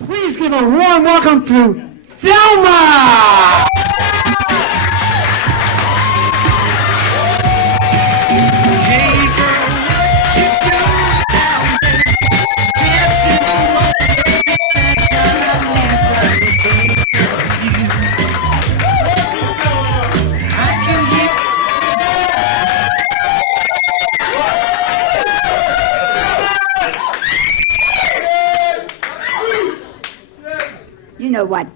Please give a warm welcome to Thelma! Hey girl, what you do down there? Dancing alone, I laugh like a baby. I can You know what?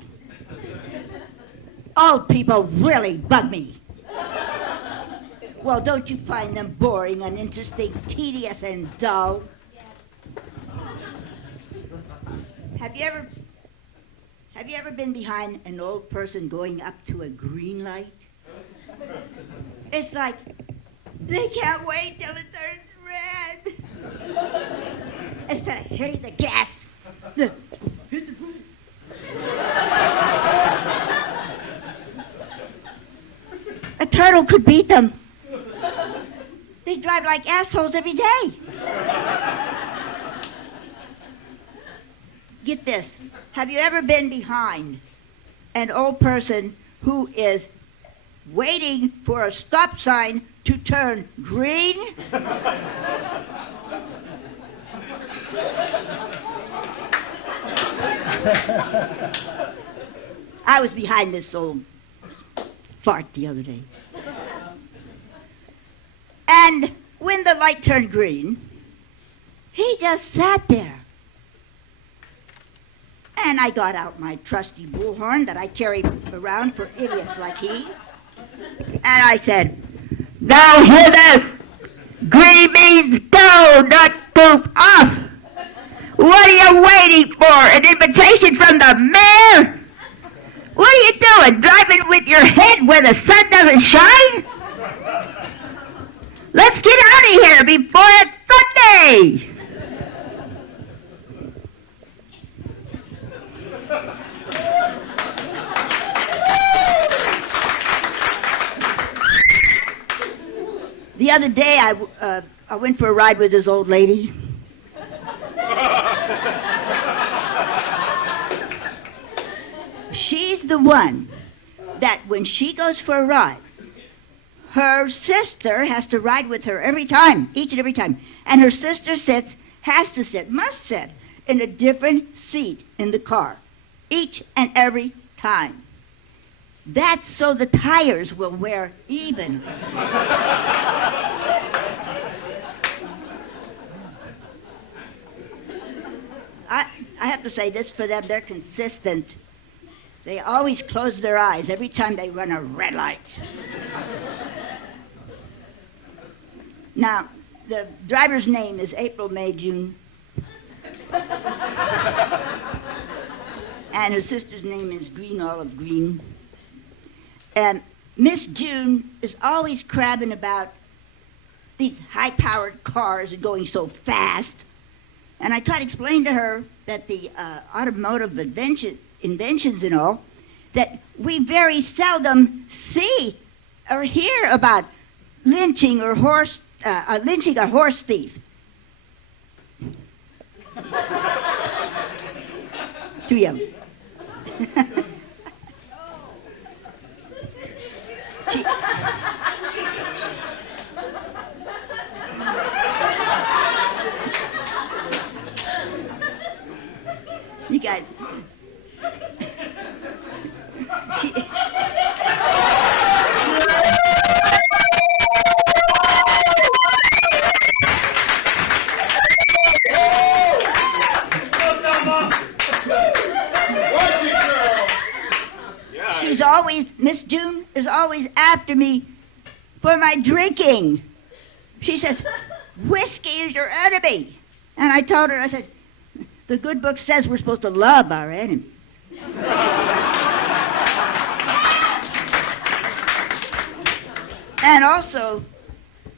Old people really bug me. Well, don't you find them boring, uninteresting, tedious, and dull? Have you ever been behind an old person going up to a green light? It's like they can't wait till it turns red. Instead of hitting the gas, hit the brake. A turtle could beat them. They drive like assholes every day. Get this. Have you ever been behind an old person who is waiting for a stop sign to turn green? I was behind this old fart the other day. And when the light turned green, he just sat there. And I got out my trusty bullhorn that I carry around for idiots like he. And I said, "Now hear this! Green means go, not goof off! What are you waiting for? An invitation from the mayor? What are you doing? Driving with your head where the sun doesn't shine? Let's get out of here before it's Sunday!" The other day, I went for a ride with this old lady. She's the one that when she goes for a ride, her sister has to ride with her every time, each and every time. And her sister must sit in a different seat in the car, each and every time. That's so the tires will wear even. I have to say this for them, they're consistent. They always close their eyes every time they run a red light. Now, the driver's name is April, May, June. And her sister's name is Green Olive Green. And Miss June is always crabbing about these high-powered cars and going so fast. And I try to explain to her that the automotive inventions and all, that we very seldom see or hear about lynching a horse thief. Too young. You guys. Miss June is always after me for my drinking. She says, "Whiskey is your enemy." And I told her, I said, "The good book says we're supposed to love our enemies." And also,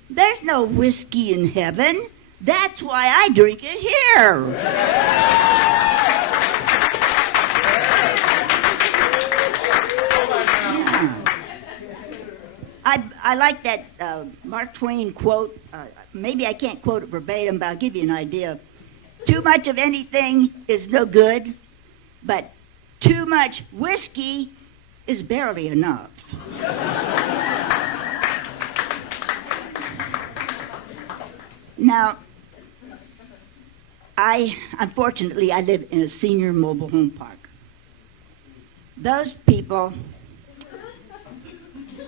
there's no whiskey in heaven. That's why I drink it here. I like that Mark Twain quote. Maybe I can't quote it verbatim, but I'll give you an idea. Too much of anything is no good. but too much whiskey is barely enough. Now, unfortunately, I live in a senior mobile home park. Those people,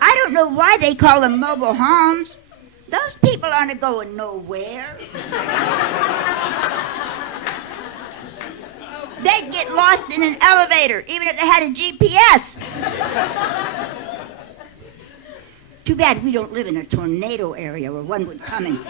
I don't know why they call them mobile homes. Those people aren't going nowhere. They'd get lost in an elevator, even if they had a GPS. Too bad we don't live in a tornado area where one would come and...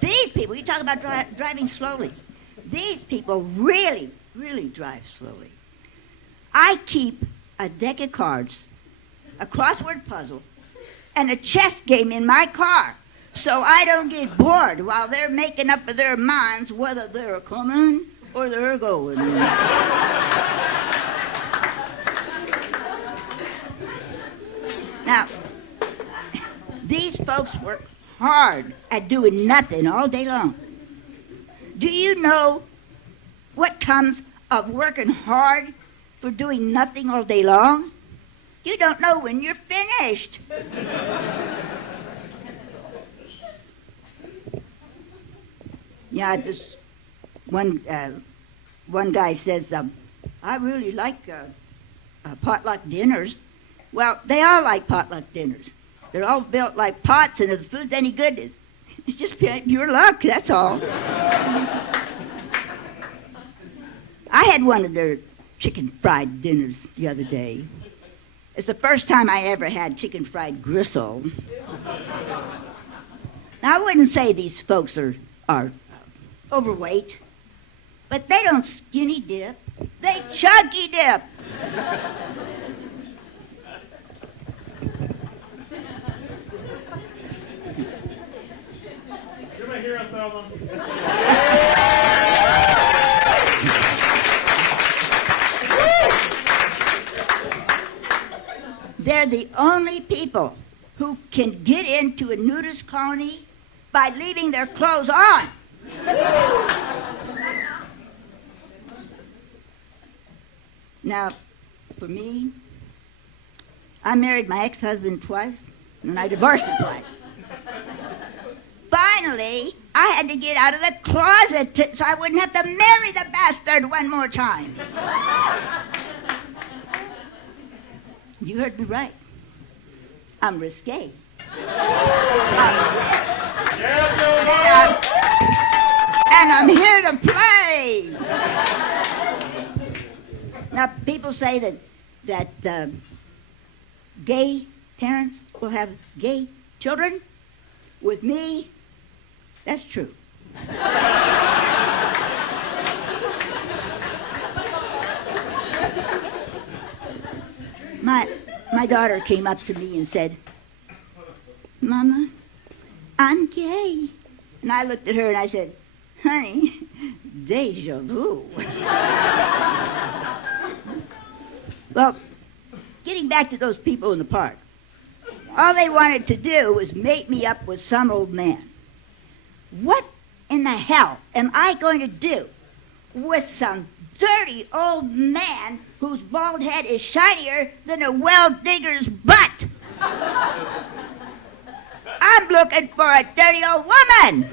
These people, you talk about driving slowly. These people really, really drive slowly. I keep a deck of cards, a crossword puzzle, and a chess game in my car so I don't get bored while they're making up their minds whether they're coming or they're going. Now, these folks work hard at doing nothing all day long. Do you know what comes of working hard for doing nothing all day long? You don't know when you're finished. Yeah, this one guy says, I really like potluck dinners. Well, they all like potluck dinners. They're all built like pots, and if the food's any good, it's just pure luck, that's all. I had one of their chicken fried dinners the other day. It's the first time I ever had chicken fried gristle. Now, I wouldn't say these folks are overweight, but they don't skinny dip. They chunky dip. You're my hero, Thelma. They're the only people who can get into a nudist colony by leaving their clothes on. Now, for me, I married my ex-husband twice, and I divorced him twice. Finally, I had to get out of the closet so I wouldn't have to marry the bastard one more time. You heard me right. I'm risque. And I'm here to play. Now, people say that gay parents will have gay children. With me, that's true. My daughter came up to me and said, Mama, I'm gay. And I looked at her and I said, honey, deja vu. Well, getting back to those people in the park, all they wanted to do was mate me up with some old man. What in the hell am I going to do with some dirty old man whose bald head is shinier than a well digger's butt? I'm looking for a dirty old woman.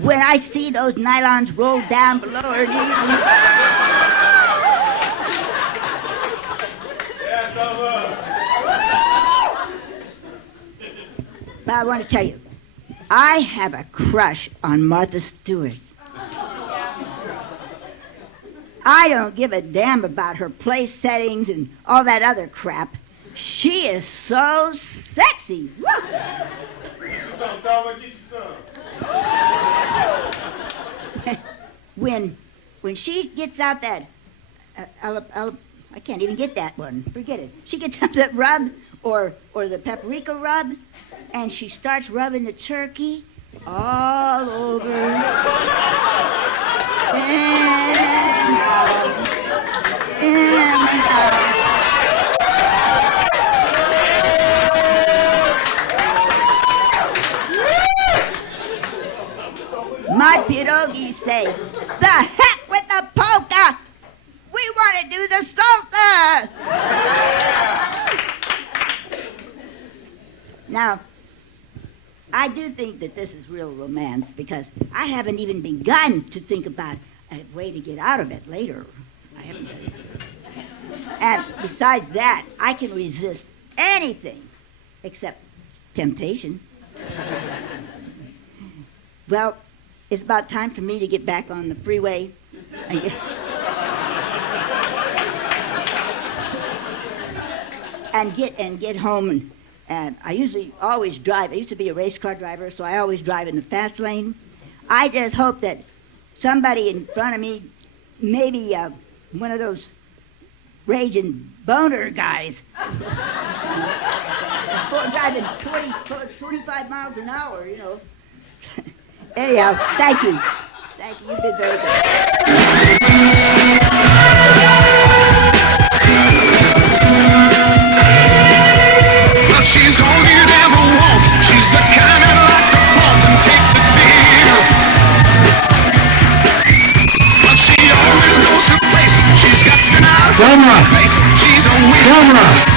When I see those nylons roll down below her knees. But I want to tell you, I have a crush on Martha Stewart. I don't give a damn about her place settings and all that other crap. She is so sexy. Woo! Get you some, Thelma, get you some. When she gets out that I can't even get that one. Forget it. She gets out that rub or the paprika rub, and she starts rubbing the turkey all over. And my pierogies say, the heck with the polka! We want to do the salsa! Now, I do think that this is real romance because I haven't even begun to think about a way to get out of it later. I haven't. And besides that, I can resist anything except temptation. Well, it's about time for me to get back on the freeway. And get home, and I usually always drive. I used to be a race car driver, so I always drive in the fast lane. I just hope that somebody in front of me, maybe one of those raging boner guys, driving 25 miles an hour, you know. Anyhow, thank you. Thank you. You've been very good. Well, she's all you'd ever want. She's the kind I'd like to flaunt and take to dinner. Well, she always knows her place. She's got style. Thelma. She's a winner. Thelma.